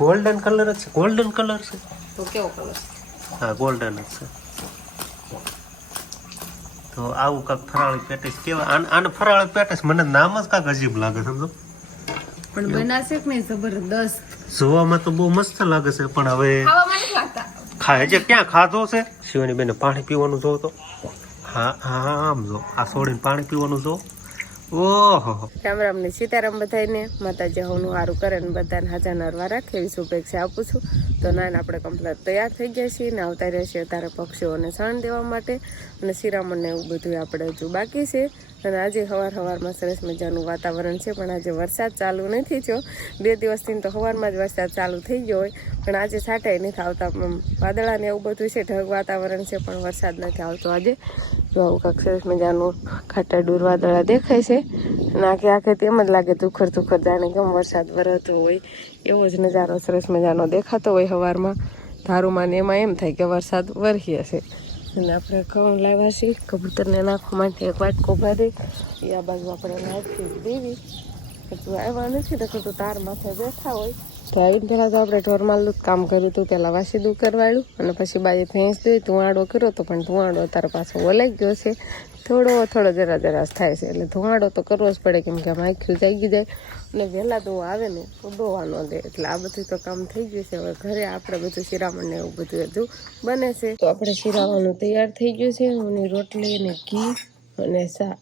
Golden colour જ છે, golden colour છે. તો કેવો કલર? હા ગોલ્ડન જ છે. તો આવું કાંક ફરાળી પેટીસ કેવા, આને ફરાળી પેટીસ મને નામ જ કાંક અજીબ લાગે સમજો. પણ બનાશે કે નહીં જબરદસ્ત. જોવામાં તો બહુ મસ્ત લાગે છે પણ હવે ખાવામાં નથી લાગતા. ખાય છે ક્યાં ખાધો છે. શિવાની બેને પાણી પીવાનું જો તો. હા હા આમ જો આ છોડીને પાણી પીવાનું જો. ઓહો રામ રામ ને સીતારામ બધાને. માતાજી હોનું સારું કરે ને બધાને હાજર નરવા રાખે એવી શુભેચ્છા આપું છું. તો ના આપણે કમ્પ્લીટ તૈયાર થઈ ગયા છીએ ને આવતા રહ્યા છીએ તારે પક્ષીઓને શણ દેવા માટે અને શિરામણ ને એવું બધું આપણે હજુ બાકી છે. અને આજે સવારમાં સરસ મજાનું વાતાવરણ છે પણ આજે વરસાદ ચાલુ નથી થયો. 2 દિવસથી તો સવારમાં જ વરસાદ ચાલુ થઈ ગયો હોય પણ આજે છાંટાઈ નથી આવતા. વાદળા ને એવું બધું છે, ઢગ વાતાવરણ છે પણ વરસાદ નથી આવતો આજે. જો આવું કાંક સરસ મજાનું ખાટા ડૂર વાદળા દેખાય છે અને આખે તેમ જ લાગે તુખર જાણે કેમ વરસાદ વરસતો હોય એવો જ નજારો સરસ મજાનો દેખાતો હોય સવારમાં ધારુમાં ને એમાં એમ થાય કે વરસાદ વરસી હશે. અને આપણે ઘઉં લાવ્યા છીએ કબૂતરને નાખવા માટે એક વાટકો ભરી એ આ બાજુ આપણે નાખી દેવી. હજુ આવ્યા નથી તો તાર માથે બેઠા હોય તો આવીને પહેલાં તો આપણે ઢોરમાલનું જ કામ કર્યું હતું. પહેલાં વાસીદું કરવાયું અને પછી બાજુ ભેંસ દોઈ ધુવાડો કર્યો હતો પણ ધુવાડો અત્યારે પાછો ઓલાઈ ગયો છે. થોડો જરા થાય છે એટલે ધુવાડો તો કરવો જ પડે કેમ કે માખીઓ જાગી જાય અને વહેલા દોવા આવે ને તો દોવા ન દે. એટલે આ બધું તો કામ થઈ ગયું છે. હવે ઘરે આપણે બધું શિરામણ ને એવું બધું હજુ બને છે. તો આપણે શિરાવાનું તૈયાર થઈ ગયું છે. અને રોટલી ને ઘી અને ચા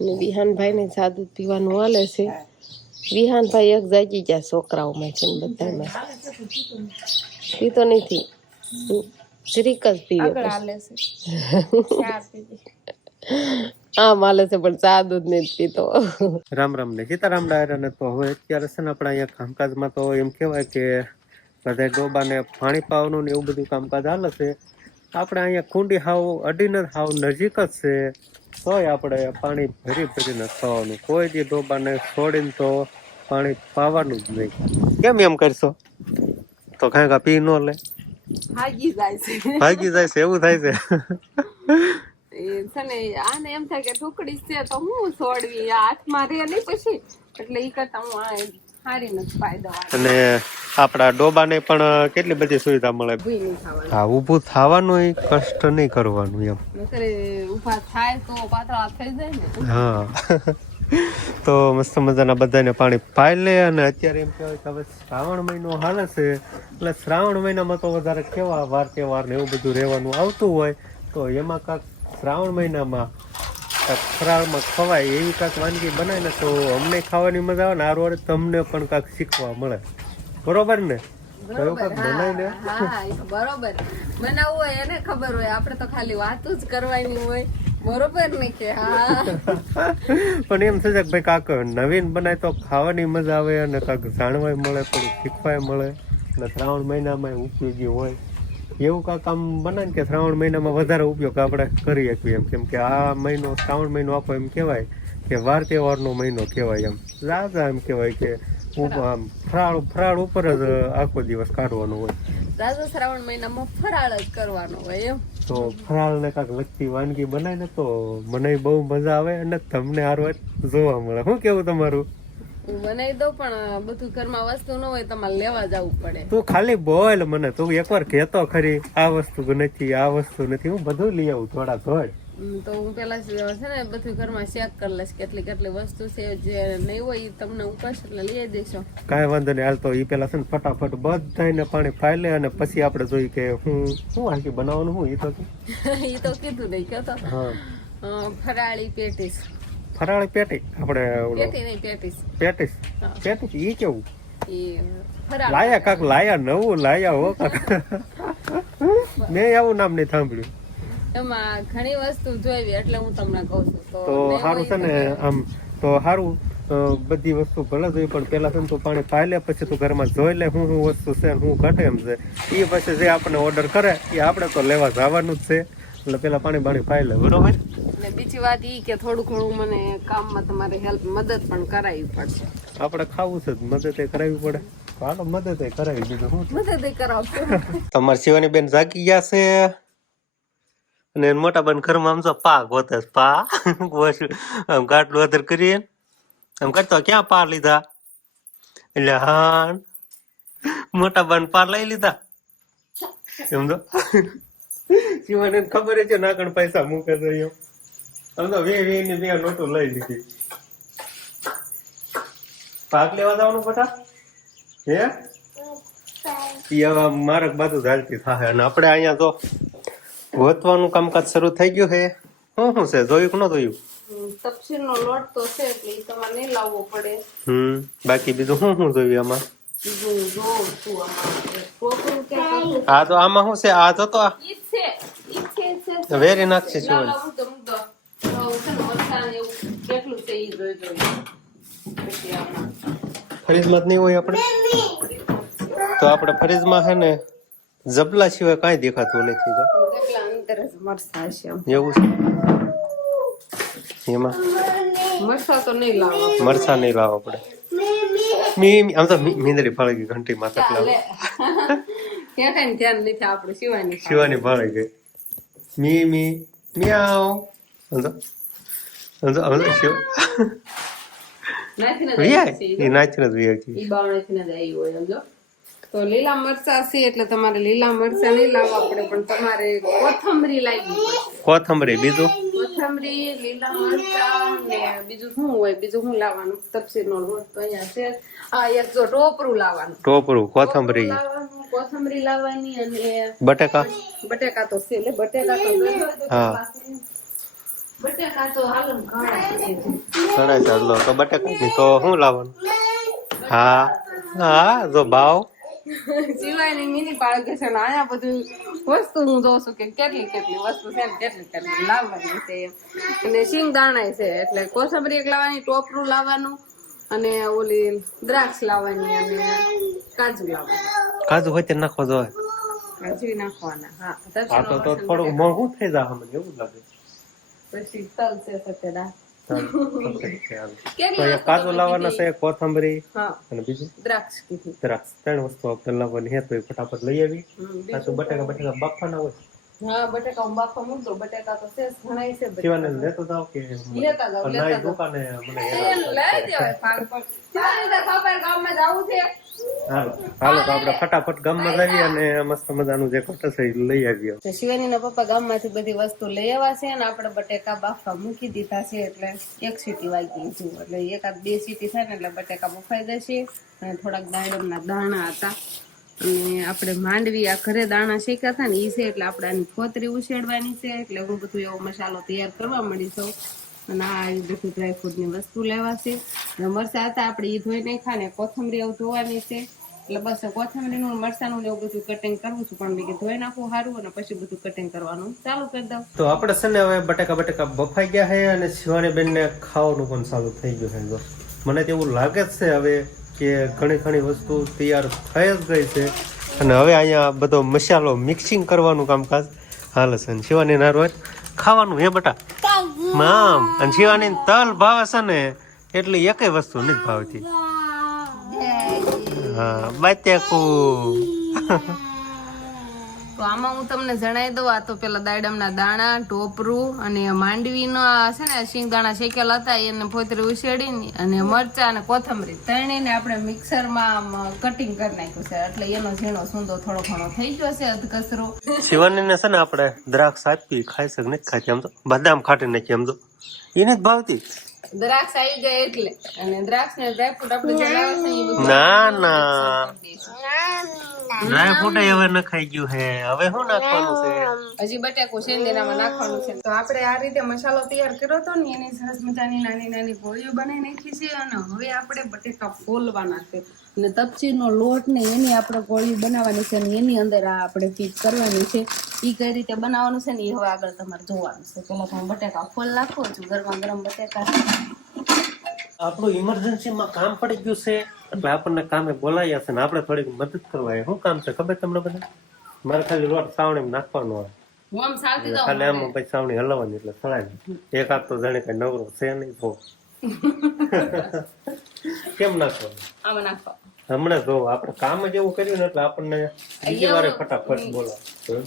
અને વિહાનભાઈને સાદું પીવાનું હાલે છે. વિહાનભાઈ એક જાગી ગયા છોકરાઓમાં છે ને બધામાં પીતો નથી જરીક જ પીવે આમ હાલે છે પણ ચા દૂધ નથી પીતો. રામ રામ ને સીતારામ ડાયરા ને તો હવે અત્યારે છે ને આપણે અહીંયા કામકાજમાં તો એમ કહેવાય કે બધા ડોબાને પાણી પાવાનું ને એવું બધું કામકાજ હાલે છે. આપણે અહીંયા કુંડી હાવ અડીને હાવ નજીક જ છે તોય આપણે પાણી ભરીને થવાનું. કોઈ દી ડોબાને છોડીને તો પાણી પાવાનું જ નહીં. કેમ એમ કરશો તો કાંઈ પી ન લે ભાગી જાય છે એવું થાય છે. આને એમ થાય કે ટુકડી છે તો હું છોડવી હાથમાં રે નહીં પછી એટલે ઈ કરતા હું હારી નથી ફાયદો. અને આપણા ડોબાને પણ કેટલી બધી સુવિધા મળે. હા ઊભું થવાનું કષ્ટ નહીં કરવાનું એમ. ઊભા થાય તો પાતળા થઈ જાય ને. હા તો મસ્ત મજાના બધાને પાણી પાઈ લે. અને અત્યારે એમ કહેવાય કે હવે શ્રાવણ મહિનો હાલે છે એટલે શ્રાવણ મહિનામાં તો વધારે કેવા વાર તહેવાર ને એવું બધું રહેવાનું આવતું હોય તો એમાં કાંક શ્રાવણ મહિનામાં કાંક ફરાળમાં ખવાય એવી કાંક વાનગી બનાવે ને તો અમને ખાવાની મજા આવે ને આ રોડ તમને પણ કાંક શીખવા મળે. બરોબર ને? બરોબર બનાવવું હોય એને ખબર હોય, આપણે તો ખાલી વાતું જ કરવાની હોય. બરોબર ને કે હા પણ એમ થશે કે ભાઈ કાંક નવીન બનાય તો ખાવાની મજા આવે અને કાંક જાણવાય મળે, થોડું શીખવાય મળે અને શ્રાવણ મહિનામાં ઉપયોગી હોય એવું કાંક આમ બનાવે ને કે શ્રાવણ મહિનામાં વધારે ઉપયોગ આપણે કરી શકીએ એમ. કેમ કે આ મહિનો શ્રાવણ મહિનો આખો એમ કહેવાય કે વાર તહેવારનો મહિનો કહેવાય. એમ રાજા એમ કહેવાય કે આમ ફરાળ ઉપર જ આખો દિવસ કાઢવાનો હોય. રાજા શ્રાવણ મહિનામાં ફરાળ જ કરવાનો હોય એમ. તો ફરાળ ને કાંક લગતી વાનગી બનાય ને તો મને બહુ મજા આવે અને તમને હારું જોવા મળે. શું કેવું તમારું? બનાવી દઉં પણ બધું ઘરમાં વસ્તુ ન હોય તમારે લેવા જવું પડે. તું ખાલી બોલ મને, તું એકવાર કહેતો ખરી આ વસ્તુ નથી આ વસ્તુ નથી, હું બધું લઈ આવું થોડા થોડ. તો હું પેલા છે ને બધું ઘરમાં ચેક કરી લઈશ કેટલી વસ્તુ છે જે નહીં હોય તમને ઉપાસ એટલે લઈ દેશો. કાંઈ વાંધો નહીં હાલ. તો એ પેલા છે ને ફટાફટ બધાને પાણી પાઈ લે અને પછી આપણે જોઈએ કે શું હાકી બનાવવાનું. હું એ તો કીધું નહીં કહેતો. હા ફરાળી પેટીસ. ફરાળી પેટી આપણે પેટીસ ઈ કેવું લાયા કાક લાયા નવું લાયા હો કાક મેં આવું નામ નહીં સાંભળ્યું. એમાં ઘણી વસ્તુ જોઈ એટલે હું તમને કહું છું. તો સારું છે ને આમ તો સારું બધી વસ્તુ ભલે જોઈ પણ પેલા છે ને તું પાણી પાઈ લે પછી તું ઘરમાં જોઈ લે શું વસ્તુ છે શું ઘટે એમ છે. એ પછી જે આપણને ઓર્ડર કરે એ આપણે તો લેવા જવાનું જ છે એટલે પેલા પાણી પાઈ લે. બરોબર. અને બીજી વાત ઈ કે થોડું ઘણું મને કામમાં તમારે હેલ્પ મદદ પણ કરાવવી પડશે. આપણે ખાવું છે મદદ કરાવવી પડે. હાલો મદદ કરાવી દીધું. હું મદદ કરાવશો. તમારી શિવાની બેન જાગી ગયા છે અને મોટા બેન ઘરમાં આમ તો પા ગોતે પા આમ ગાટલું અધર કરીએ આમ કરતો ક્યાં પા લીધા એટલે હા મોટા બાન પાર લઈ લીધા એમ તો શિવાને ખબર છે નાકણ પૈસા મૂકે છે એમ આમ તો વે ની બે નોટો લઈ લીધી ભાગ લેવા જવાનું બેટા હે હવે મારક બાજુ ઝાલતી થાય અને આપણે અહીંયા તો ગોતવાનું કામકાજ શરૂ થઈ ગયું છે શું છે જોયું કે ન જોયું તપસીનો લોટ તો છે એટલે ઈ તમારે નહીં લાવવો પડે બાકી બીજું શું જોયું આમાં બીજું જોઉં છું આમાં ટોપરું ક્યાં હતું? આ તો આમાં શું છે આ તો ઈ છે વેરી નાખશે લાવ, શિવાન લાવ, મૂક દો, મૂક દો. તો છે ને મરચાં ને એવું કેટલું છે ઈ જોઈ પછી આમાં ફ્રીજમાં જ નહીં હોય આપણે તો આપણે ફ્રીજમાં છે ને જબલા સિવાય કાંઈ દેખાતું નથી તો કેટલા અંદર જ મરચાં છે આમ. એવું છે એમાં મરચાં તો નહીં લાવો મરચા નહીં લાવવા પડે આમ તો મીંદડી ફાળી ગઈ ઘંટીમાં કેટલા ચાલે. ત્યાં કઈ ધ્યાન નથી આપણું શિવાની શિવાની ફાળી ગઈ મી મ્યાઉ શિવ નાખીને જ વિયા આવી છે ઈ. એ નાચીને જ વિયા ઈ બાવળેથી જ આવી હોય સમજો. તો લીલા મરચા છે એટલે તમારે લીલા મરચા નહીં લાવવા પડે પણ તમારે કોથમરી લાવવી પડશે. કોથમરી બીજું કોથમરી લીલા મરચા ને બીજું શું હોય બીજું શું લાવવાનું તપસીનો લોટ તો અહીંયા છે આ એક જો ટોપરું લાવવાનું ટોપરું કોથમરી લાવવાનું કોથમરી લાવવાની અને બટેકા બટેકા તો છે એટલે બટેકા તો લઈ લો. હા. બટેકા તો હાલો ને ઘણા છે. ઘણા ચાલો તો બટેકા ની તો શું લાવવાનું હા હા જો બાવ સિવાયની મિની પાર્ક છે ને અહીંયા બધું વસ્તુ હું જોઉં છું કે કેટલી કેટલી વસ્તુ છે ને કેટલી કેટલી લાવવાની છે એમ. અને સિંગ દાણા છે એટલે કોથમરી એક લાવવાની ટોપરું લાવવાનું અને ઓલી દ્રાક્ષ લાવવાની અને કાજુ લાવવાનું કાજુ હોય તે નાખો જોઈએ કાજુ નાખવાના હા આ તો થોડુંક મોંઘું થઈ જાય મને એવું લાગે પછી તલ છે સફેદા તો કેટલી એક કાજુ લાવવાના છે કોથમરી હા અને બીજું દ્રાક્ષ કીધી દ્રાક્ષ ત્રણ વસ્તુ આપણે લાવવાની હે તો એ ફટાફટ લઈ આવી પાછું બટેકા બાફવાના હોય હા બટેકા હું બાફવા મૂક દઉં બટેકા તો છે ઘણા છે બટેકા. શિવાને લેતો જાવ કે લેતા જાવ, ના લેતા જાવ. દુકાને મને એ લઈ દેવાય ભાગ પર. ચાલે તો ખબર ગામમાં જાવું છે હાલો તો આપણે ફટાફટ ગામમાં જઈએ અને મસ્ત મજાનું જે કટે છે એ લઈ આવીએ તો શિવાનીના પપ્પા ગામમાંથી બધી વસ્તુ લઈ આવ્યા છે અને આપણે બટેકા બાફવા મૂકી દીધા છે એટલે એક સીટી વાગી જુ એટલે એકાદ બે સીટી થાય ને એટલે બટેકા બફાઈ જશે અને થોડાક દાડમના દાણા હતા અને આપણે માંડવી આ ઘરે દાણા શેક્યા હતા ને એ છે એટલે આપણે આની ફોતરી ઉછેડવાની છે એટલે હું બધું એવો મસાલો તૈયાર કરવા મળી છું અને આ આવી બધી ડ્રાયફ્રૂટની વસ્તુ લેવાશે અને મરચાં હતા આપણે એ ધોઈ નાખ્યા ને કોથમરી એવું ધોવાની છે એટલે બસ કોથમરીનું મરચાંનું ને એવું બધું કટિંગ કરવું છું પણ મેં કીધું ધોઈ નાખવું સારું અને પછી બધું કટિંગ કરવાનું ચાલુ કરી દઉં તો આપણે છે ને હવે બટેકા બફાઈ ગયા છે અને શિવાની બેનને ખાવાનું પણ સારું થઈ ગયું છે જો મને તો એવું લાગે જ છે હવે કે ઘણી વસ્તુ તૈયાર થઈ જ ગઈ છે અને હવે અહીંયા બધો મસાલો મિક્સિંગ કરવાનું કામકાજ હાલે છે અને શિવાની ના રોજ ખાવાનું હે બટા મામ અને શિવાની તલ ભાવે છે ને એટલે એકેય વસ્તુ નથી ભાવતી હા બાત્યાકુ તો આમાં હું તમને જણાવી દઉં આ તો પેલા દાડમના દાણા ટોપરું અને માંડવીનો છે ને શિંગદાણા શેકેલા હતા એને ફોતરી ઉછેડીને અને મરચા અને કોથમરી ત્રણેયને આપણે મિક્સરમાં કટિંગ કરી નાખ્યું છે એટલે એનો ઝીણો સૂંદો થોડો ઘણો થઈ ગયો છે અધકચરો શિવાનીને છે ને આપણે દ્રાક્ષ આપી ખાઈ શકે નથી ખાતી આમ તો બદામ ખાટી નાખી આમ તો એને જ ભાવતી દ્રાક્ષ આવી જાય એટલે અને દ્રાક્ષ ને ડ્રાયફ્રૂટ આપણે જે લાવે છે એ બધું ના ડ્રાય ફ્રૂટ હવે ન ખાઈ ગયું હે હવે શું નાખવાનું છે હજી બટેકું શેંગદાણામાં નાખવાનું છે તો આપણે આ રીતે મસાલો તૈયાર કર્યો હતો ને એની સરસ મજાની નાની નાની ગોળીઓ બનાવી નાખી છે અને હવે આપણે બટેકા ફોલવાના છે અને તપચીનો લોટ ને એની આપણે ગોળી બનાવવાની છે અને એની અંદર આ આપણે ફીટ કરવાની છે એ કઈ રીતે બનાવવાનું છે ને એ હવે આગળ તમારે જોવાનું છે પેલા હું બટેકા ફોલ નાખું છું ગરમા ગરમ બટેકા આપણું ઇમરજન્સીમાં કામ પડી ગયું છે એટલે આપણને કામે બોલાયા છે ને આપણે થોડીક મદદ કરવા શું કામ છે ખબર તમને બધા મારે ખાલી લોટ સાવણી નાખવાનો હોય હું આમ સાવતી જાઉં ખાલી આમ પછી સાવણી હલાવવાની એટલે સળાવી એક હાથ તો જાણે કઈ નવરો છે નહીં તો કેમ નાખવાનું આમાં નાખવા હમણાં જો આપણે કામ જ એવું કર્યું ને એટલે આપણને બીજી વારે ફટાફટ બોલાવો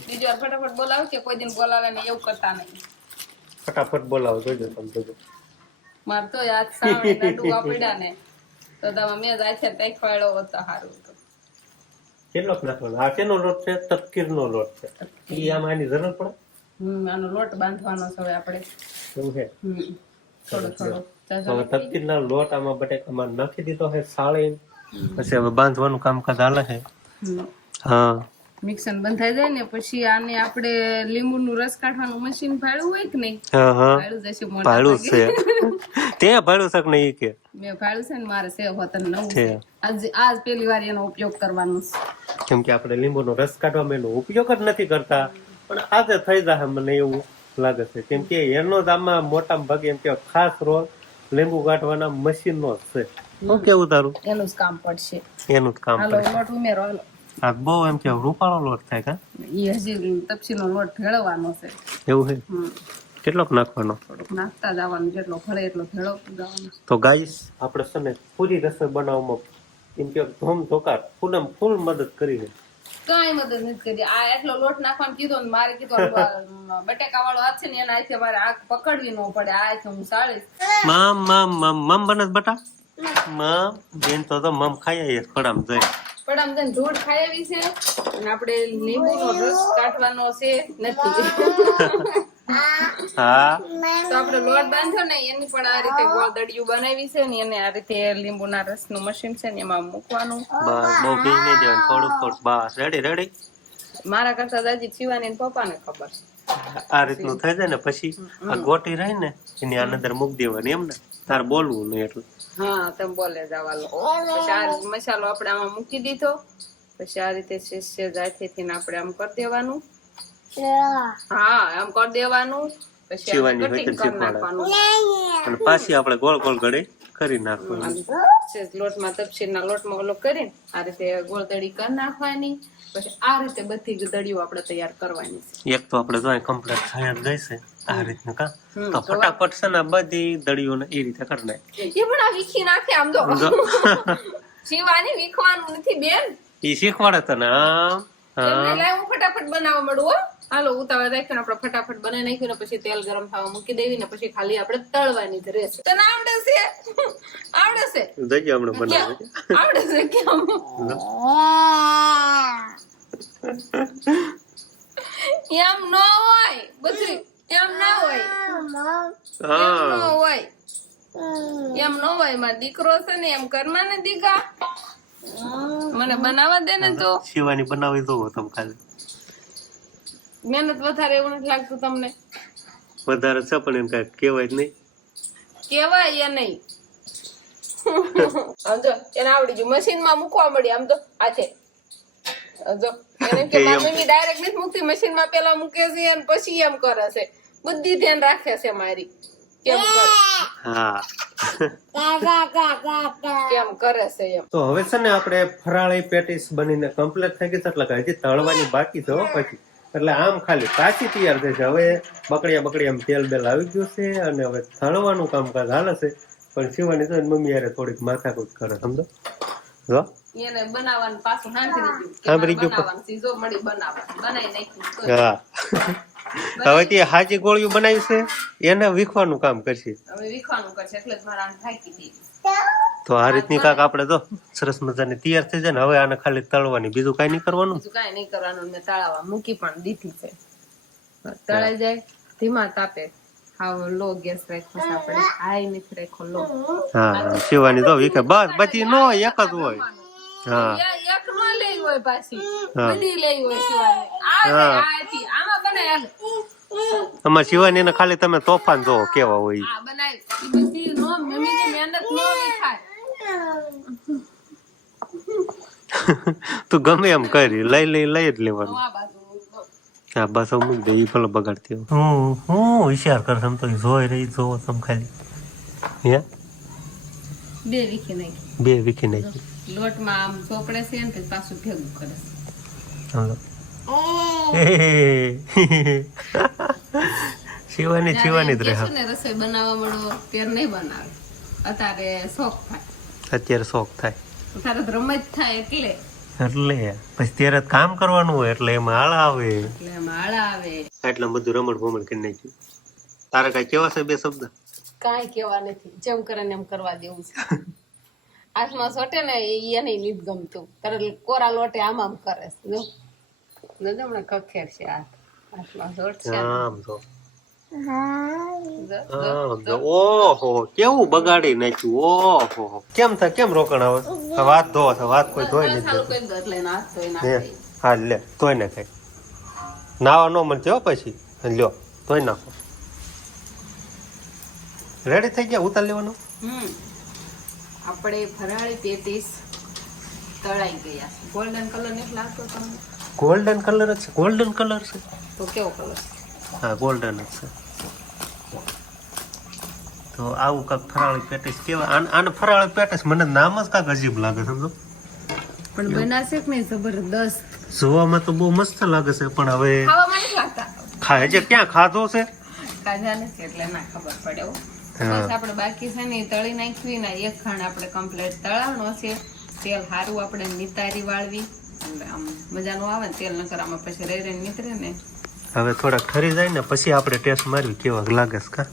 બીજી વાર ફટાફટ બોલાવો કે કોઈ દિન બોલાવે ને એવું કરતા નહીં ફટાફટ બોલાવો જોજો તમે જોજો મારે તો આજ સાવણી નડું આપડ્યા ને તો તમે મેં જાય છે કંઈક ફાળો હોતો સારું હતું કેટલોક નાખવાનો? આ શેનો લોટ છે? તપકીરનો લોટ છે. ઈ આમાં આની જરૂર પડે? આનો લોટ બાંધવાનો છે હવે આપણે. એવું છે. થોડો થોડો હવે તપકીરના લોટ આમાં બટેકામાં નાખી દીધો છે સાળી. પછી હવે બાંધવાનું કામકાજ હાલે છે. હા, મિક્સર બંધાઈ જાય ને પછી આને આપણે લીંબુનું રસ કાઢવાનું મશીન ભાડું હોય કે નહીં? હા, હા. ભાડું જશે મોટા ભાડું છે. ત્યાં ભાડું શક નહીં કે મેં ભાડું છે ને મારે સેવ હોતન નવું છે. આજ પહેલી વાર એનો ઉપયોગ કરવાનો છે. કેમ કે આપણે લીંબુનો રસ કાઢવામાં એનો ઉપયોગ જ નથી કરતા, પણ આજે થઈ જાય મને એવું લાગે છે. કેમ કે એનો જ આમાં મોટા ભાગે એમ કે ખાસ રોલ લીંબુ કાઢવાના મશીનનો જ છે. શું કેવું તારું? એનું જ કામ પડશે. એનું જ કામ હાલો લોટ ઉમેરો હાલો. આ બહુ એમ કે રૂપાળો લોટ થાય કા? એ હજી તપસીનો લોટ ભેળવવાનો છે. એવું છે. કેટલોક નાખવાનો? થોડુંક નાખતા જવાનું, જેટલો ભળે એટલો ભેળવતું જવાનું. તો ગાઈસ આપણે છે ને પૂરી રસોઈ બનાવવામાં એમ કે ધૂમ ધોકાર ફૂલ મદદ કરી છે. કઈ મદદ નથી કરી. આ એટલો લોટ નાખવાનું કીધો ને મારે કીધું બટેકા વાળો હાથ છે ને એના હાથે મારે આંખ પકડવી ન પડે. આ હાથે હું સાળીશ. મમ બનસ બટા મમ બેન તો મમ ખાઈ પડામ જાય પણ આમ જઈને જોડ ખાઈ આવી છે અને આપણે લીંબુનો રસ કાઢવાનો છે નથી. હા, તો આપણે લોટ બાંધ્યો ને એની પણ આ રીતે ગોળ દડિયું બનાવી છે ને એને આ રીતે લીંબુના રસનું મશીન છે ને એમાં મૂકવાનું. બસ બહુ ભીજ નહીં દેવાનું, થોડુંક બસ રેડી. મારા કરતા દાદી શિવાની ને પપ્પાને ખબર છે. આ રીતનું થઈ જાય ને પછી આ ગોટી રહી ને એની આ અંદર મૂકી દેવાની. એમ ને તાર બોલવું નહીં એટલે. હા, તમે બોલે જવાલો. પછી આ મસાલો આપણે આમાં મૂકી દીધો. પછી આ રીતે જાયથી આપણે આમ કરી દેવાનું. હા, આમ કરી દેવાનું. પછી કટિંગ કરી નાખવાનું અને પાછી આપણે ગોળ ગોળ ગળે કરી નાખવાનું. લોટમાં તપસીરના લોટમાં ઓલો કરીને આ રીતે ગોળ દડી કરી નાખવાની. પછી આ રીતે બધી દડીઓ આપણે તૈયાર કરવાની છે. એક તો આપણે જો કમ્પ્લીટ થઈ જ ગઈ છે આ રીતનું કા, તો ફટાફટ છે ને બધી દડીઓને એ રીતે કરી નાખે. એ પણ આ વીખી નાખે આમ જો. શિવાની વીખવાનું નથી બેન. ઈ શીખવાડે તને. હું ફટાફટ બનાવવા મળું. હાલો ઉતાવળ રાખ્યો આપણે ફટાફટ બનાવી નાખ્યું ને પછી તેલ ગરમ થવા મૂકી દેવી ને પછી ખાલી આપણે તળવાની જ રહેશે. તને આવડે છે? આવડે છે? જઈએ હમણાં બનાવે. આવડે છે કેમ? એમ ન હોય બધું. એમ ના હોય. એમ ન હોય. મારો દીકરો છે ને એમ કરમાં ને દીકા. મને બનાવવા દે ને તો. શિવાની બનાવી દો તમે ખાલી. મહેનત વધારે એવું નથી લાગતું તમને? વધારે છે પણ એમ કઈ કેવાય જ નહીં. કેવાય એ નહીં. આમ જો એને આવડી ગયું. મશીનમાં મૂકવા મળી આમ તો હાથે. જો એને કે મારી મમ્મી ડાયરેક્ટ નથી મૂકતી, મશીનમાં પેલા મૂકે છે અને પછી એમ કરે છે. બુદ્ધિ ધ્યાન રાખે છે મારી. કેમ કરે? હા, કેમ કરે છે એમ. તો હવે છે ને આપણે ફરાળી પેટીસ બનીને કમ્પ્લીટ થઈ ગઈ છે એટલે હજી તળવાની બાકી છે પછી. એટલે આમ ખાલી કાચી તૈયાર થઈ છે. હવે બકડિયા આમ તેલ બેલ આવી ગયું છે અને હવે તળવાનું કામકાજ હાલે છે. પણ શિવાની તો મમ્મી યારે થોડીક માથાકૂટ કરે સમજો. જો એને બનાવવાનું પાછું સાંભળી ગયું. બનાવવાનું સીઝો મળી બનાવવાનું બનાવી નાખ્યું. હા, હવે તે હાજી ગોળીઓ બનાવી છે એને વીખવાનું કામ કરશે. હવે વીખવાનું કરશે એટલે જ મારા આને થાકી દીધી. તો આ રીતની કાક આપણે તો સરસ મજાની તૈયાર થઈ જાય ને હવે આને ખાલી તળવાની, બીજું કઈ નહીં કરવાનું. બીજું કઈ નહીં કરવાનું. મેં તળાવા મૂકી પણ દીધી છે. તળાઈ જાય ધીમા તાપે. હાવ લો ગેસ રાખ્યો છે આપણે. હાઈ નથી રાખ્યો, લો. હા, શિવાની તો વીખે બસ બધી નો એક જ હોય. હા, એક નો લેવી હોય પાછી બધી લેવી હોય શિવાની. આમાં બનાય અમાર શિવાની ને ખાલી તમે તોફાન જોવો કેવા હોય. આ બનાવી બધી નો મમ્મીની મહેનત નો વિખાય. તું ગમે એમ કરી લઈ જ લેવાનું. આ બાજુ હા બસ મૂકી દે. ઈ ભલે બગાડતી હું હોશિયાર કર તમ તો જોઈ રહી જોવો તમ ખાલી. હે બે વીખી નાખી. બે વીખી નાખી. લોટમાં આમ ચોપડે છે ને પાછું ભેગું કરે છે. હાલો શિવાની જ રહે. રસોઈ બનાવવા મળો ત્યારે નહીં બનાવે. અત્યારે શોખ થાય. અત્યારે શોખ થાય. અત્યારે રમત થાય એટલે પછી ત્યારે કામ કરવાનું હોય એટલે એમાં આળા આવે. એટલા બધું રમણ ભમણ કરી નાખ્યું. તારે કઈ કેવા છે બે શબ્દ? કાંઈ કેવા નથી. જેમ કરે ને એમ કરવા દેવું છે. હાથમાં સોટે ને એને નથી ગમતું તારે કોરા લોટે આમ કરે જો હમણાં કખેર છે હાથમાં સોટશે આમ જો ઓહો કેવું બગાડી નાખ્યું ઓહો કેમ થાય કેમ રોકણ આવે વાત ધો વાત કોઈ ધોઈ નથી હા લે ધોઈ ને ખાઈ નાવા નો મન થયો પછી લ્યો ધોઈ નાખો રેડી થઈ ગયા ઉતાર લેવાનું આપણે ફરાળી પેટીસ તળાઈ ગયા ગોલ્ડન કલર ને લાગતો તમને ગોલ્ડન કલર જ છે ગોલ્ડન કલર છે તો કેવો કલર હા ગોલ્ડન જ છે તો આવું કાંક ફરાળી પેટીસ કેવા આને ફરાળી પેટીસ મને નામ જ કાંક અજીબ લાગે સમજો પણ બનાશે કે નહીં જબરદસ્ત જોવામાં તો બહુ મસ્ત લાગે છે પણ હવે ખાવામાં નથી લાગતા ખાય છે ક્યાં ખાધો છે ખાધા નથી એટલે ના ખબર પડે બસ આપણે બાકી છે ને તળી નાખવી ને એક ખાંડ આપણે કમ્પ્લીટ તળાવનો છે તેલ સારું આપણે નિતારી વાળવી આમ મજા નો આવે ને તેલ નકર આમાં પછી રહી રહીને નીતરે ને હવે થોડાક ઠરી જાય ને પછી આપણે ટેસ્ટ મારવી કેવા લાગે છે કા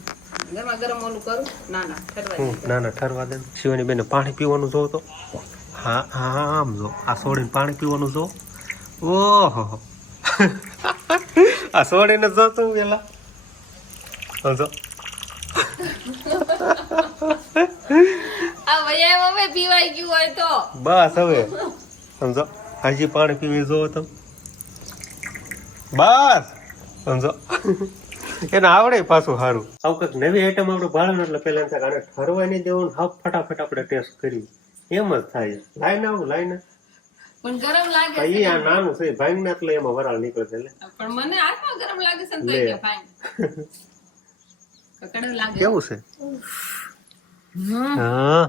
ગરમા ગરમ ઓલું કરું ના ઠરવા દે શિવાની બેને પાણી પીવાનું જોવો તો હા હા આમ જો આ સોડીને પાણી પીવાનું જો ઓહો આ સોડીને જો તું પેલા જો આ વયા હવે પીવાઈ ગયું હોય તો બસ હવે સમજો હજી પાણી પીવી જોવો તમે બસ સમજો એને આવડે પાછું સારું આવું કંઈક નવી આઈટમ આપણે ભાડે એટલે પેલા આને ઠરવા નહીં દેવું હાવ ફટાફટ આપણે ટેસ્ટ કરી એમ જ થાય લાઈને આવું લાઈને પણ ગરમ લાગે છે આ નાનું છે ભાંગ ને એટલે એમાં વરાળ નીકળે છે એટલે પણ મને હાથમાં ગરમ લાગે છે ને તો કે ભાંગ કકડે લાગે કેવું છે હા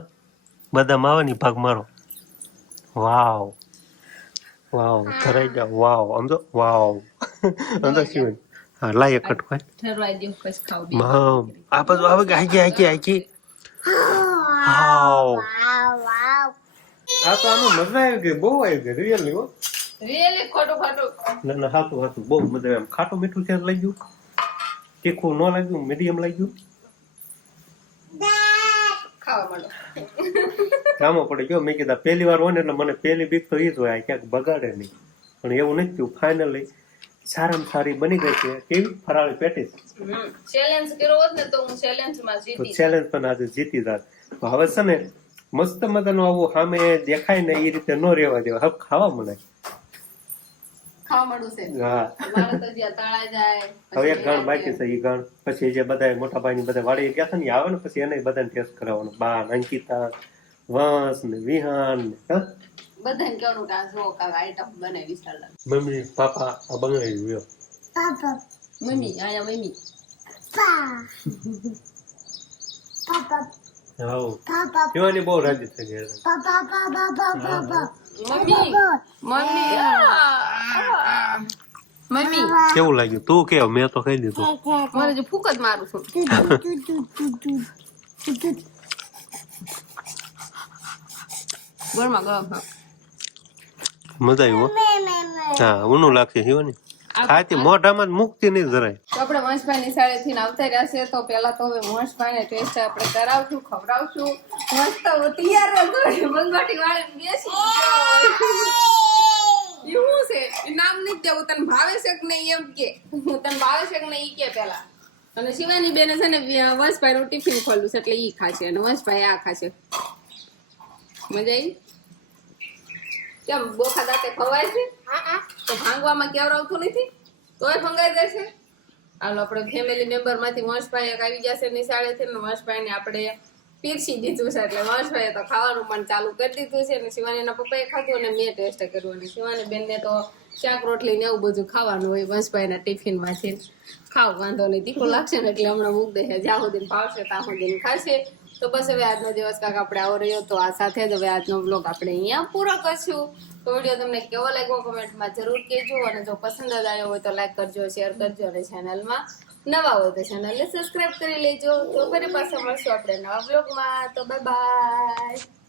બદામ આવે ની ભાગ મારો વાવ વાવ ધરાઈ ગયા વાવ સમજો વાવ સમજો શું હા લાય કટવાય ઠરવાઈ દઉં પછી ખાવ આ બધું આવે કે આઈ વાવ આ તો આમાં મજા આવી ગઈ બહુ આવી ગઈ રિયલી હો રિયલી ખોટું ના હાતું બહુ મજા આવે ખાટું મીઠું છે લાગ્યું તીખું ન લાગ્યું મીડિયમ લાગ્યું ખાવા માંડો કામો પડે ગયો મેં કીધા પહેલી વાર હોય ને એટલે મને પહેલી બીક તો એ જ હોય ક્યાંક બગાડે નહીં પણ એવું નથી થયું ફાઇનલી સારામાં સારી બની ગઈ છે કેવી ફરાળી પેટીસ ચેલેન્જ કર્યો હોત ને તો હું ચેલેન્જમાં જીતી ચેલેન્જ પણ આજે જીતી જાત તો હવે છે ને મસ્ત મજાનું આવું સામે દેખાય ને એ રીતે ન રહેવા દેવા હવે ખાવા મળે ખાવા માંડું છે હા મારે તો જ્યાં તળાઈ જાય હવે એક ગાણ બાકી છે એ ગાણ પછી જે બધા મોટા ભાઈ ની બધા વાળી ગયા છે ને આવે ને પછી એને બધાને ટેસ્ટ કરાવવાનો બા અંકિતા વંશ ને વિહાન ને બધાને કહેવાનું કે આ જો કાંઈક આઈટમ બનાવી ચાલે મમ્મી પાપા આ બનાવી ગયો મમ્મી આયા મમ્મી હાઉ કેવાની બહુ રાજી થઈ ગઈ મમ્મી કેવું લાગ્યું તું કે મેં તો કહી દીધું મારે જો ફૂક જ મારું છું ગરમા ગરમ મજા આવી હો હા ઊનું લાગશે હિવાની ખાતી મોઢામાં મુકતી નહીં જરાય તો આપણે વંશભાઈ નિશાળે થી આવતા રહ્યા છે તો પેલા તો હવે વંશભાઈ ને ટેસ્ટ આપણે કરાવશું ખવડાવશું મસ્ત તૈયાર મંગવાટી વાળી બેસી એવું છે નામ નહીં દેવું તને ભાવે છે કે નહીં એમ કે તને ભાવે છે કે નહીં ઈ કે પેલા અને શિવાની બેને છે ને વંશભાઈ નું ટિફિન ખોલ્યું છે એટલે ઈ ખાશે અને વંશભાઈ આ ખાશે મજા આવી કેમ બોખા દાંતે ખવાય છે તો ભાંગવામાં કેવરાવતું નથી તોય ભંગાઈ જાય છે હાલો આપણે ફેમિલી મેમ્બર માંથી વંશભાઈ એક આવી જશે નિશાળેથી ને વંશભાઈ ને આપણે પીરસી દીધું છે એટલે વંશભાઈએ તો ખાવાનું પણ ચાલુ કરી દીધું છે અને શિવાનીના પપ્પાએ ખાધું અને મેં ટેસ્ટ કર્યું અને શિવાની બેનને તો શાક રોટલી ને એવું બધું ખાવાનું હોય વંશભાઈના ટિફિન માંથી ખાવ વાંધો નહીં તીખું લાગશે ને એટલે હમણાં મૂક દે જ્યાં સુધી ભાવશે ત્યાં સુધી ખાશે તો બસ હવે આજનો દિવસ કાંક આપણે આવો રહ્યો તો આ સાથે જ હવે આજનો બ્લોગ આપણે અહીંયા પૂરો કરશું તો વિડીયો તમને કેવો લાગ્યો કોમેન્ટમાં જરૂર કહેજો અને જો પસંદ જ આવ્યો હોય તો લાઈક કરજો શેર કરજો અને ચેનલમાં નવા હોય તો ચેનલને સબસ્ક્રાઇબ કરી લેજો તો ફરી પાછા મળશું આપણે નવા બ્લોગમાં તો બાય બાય